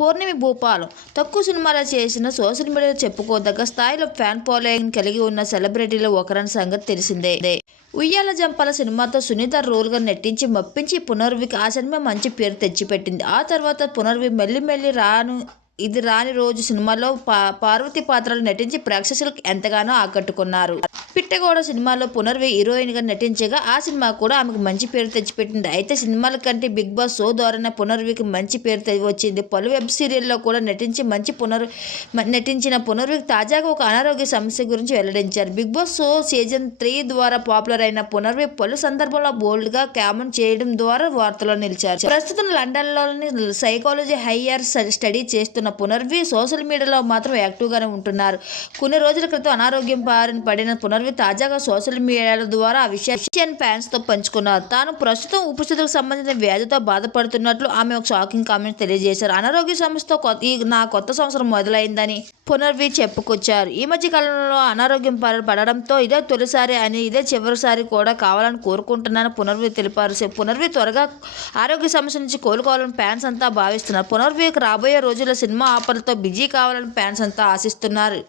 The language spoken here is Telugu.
పూర్ణిమి భూపాలం. తక్కువ సినిమాలు చేసిన సోషల్ మీడియాలో చెప్పుకోదగ్గ స్థాయిలో ఫ్యాన్ ఫాలోయింగ్ కలిగి ఉన్న సెలబ్రిటీలో ఒకరని సంగతి తెలిసిందే. ఉయ్యాల జంపాల సినిమాతో సునీత రోల్గా నటించి మప్పించి పునర్వికి ఆ సినిమా మంచి పేరు తెచ్చిపెట్టింది. ఆ తర్వాత పునర్వి మెల్లి మెల్లి రాను ఇది రాని రోజు సినిమాలో పా పార్వతి పాత్రలు నటించి ప్రేక్షకులకు ఎంతగానో ఆకట్టుకున్నారు. పిట్టగోడ సినిమాలో పునర్వి హీరోయిన్గా నటించగా ఆ సినిమా కూడా ఆమెకు మంచి పేరు తెచ్చిపెట్టింది. అయితే సినిమాల కంటే బిగ్ బాస్ షో ద్వారా పునర్వికి మంచి పేరు వచ్చింది. పలు వెబ్ సీరియల్లో కూడా నటించి మంచి పునర్ నటించిన పునర్వికి తాజాగా ఒక అనారోగ్య సమస్య గురించి వెల్లడించారు. Big boss show season three ద్వారా పాపులర్ అయిన పునర్వి పలు సందర్భాల్లో బోల్డ్గా కామెంట్ చేయడం ద్వారా వార్తల్లో నిలిచారు. ప్రస్తుతం లండన్లోని సైకాలజీ హైయర్ స్టడీ చేస్తున్న పునర్వి సోషల్ మీడియాలో మాత్రం యాక్టివ్గానే ఉంటున్నారు. కొన్ని రోజుల క్రితం అనారోగ్యం బారిన పడిన పునర్వి తాజాగా సోషల్ మీడియాల ద్వారా ఆ విషయాన్ని ఫ్యాన్స్తో పంచుకున్నారు. తాను ప్రస్తుతం ఉపస్థితులకు సంబంధించిన వ్యాధితో బాధపడుతున్నట్లు ఆమె ఒక షాకింగ్ కామెంట్ తెలియజేశారు. అనారోగ్య సమస్యతో కొత్త- ఈ నా కొత్త సంవత్సరం మొదలైందని పునర్వి చెప్పుకొచ్చారు. ఈ మధ్య కాలంలో అనారోగ్యం పడ- పడడంతో ఇదే తొలిసారి అని ఇదే చివరిసారి కూడా కావాలని కోరుకుంటున్నాను పునర్వి తెలిపారు. పునర్వి త్వరగా ఆరోగ్య సమస్య నుంచి కోలుకోవాలని ఫ్యాన్స్ అంతా భావిస్తున్నారు. పునర్వికి రాబోయే రోజుల్లో సినిమా ఆఫర్లతో బిజీ కావాలని ఫ్యాన్స్ అంతా ఆశిస్తున్నారు.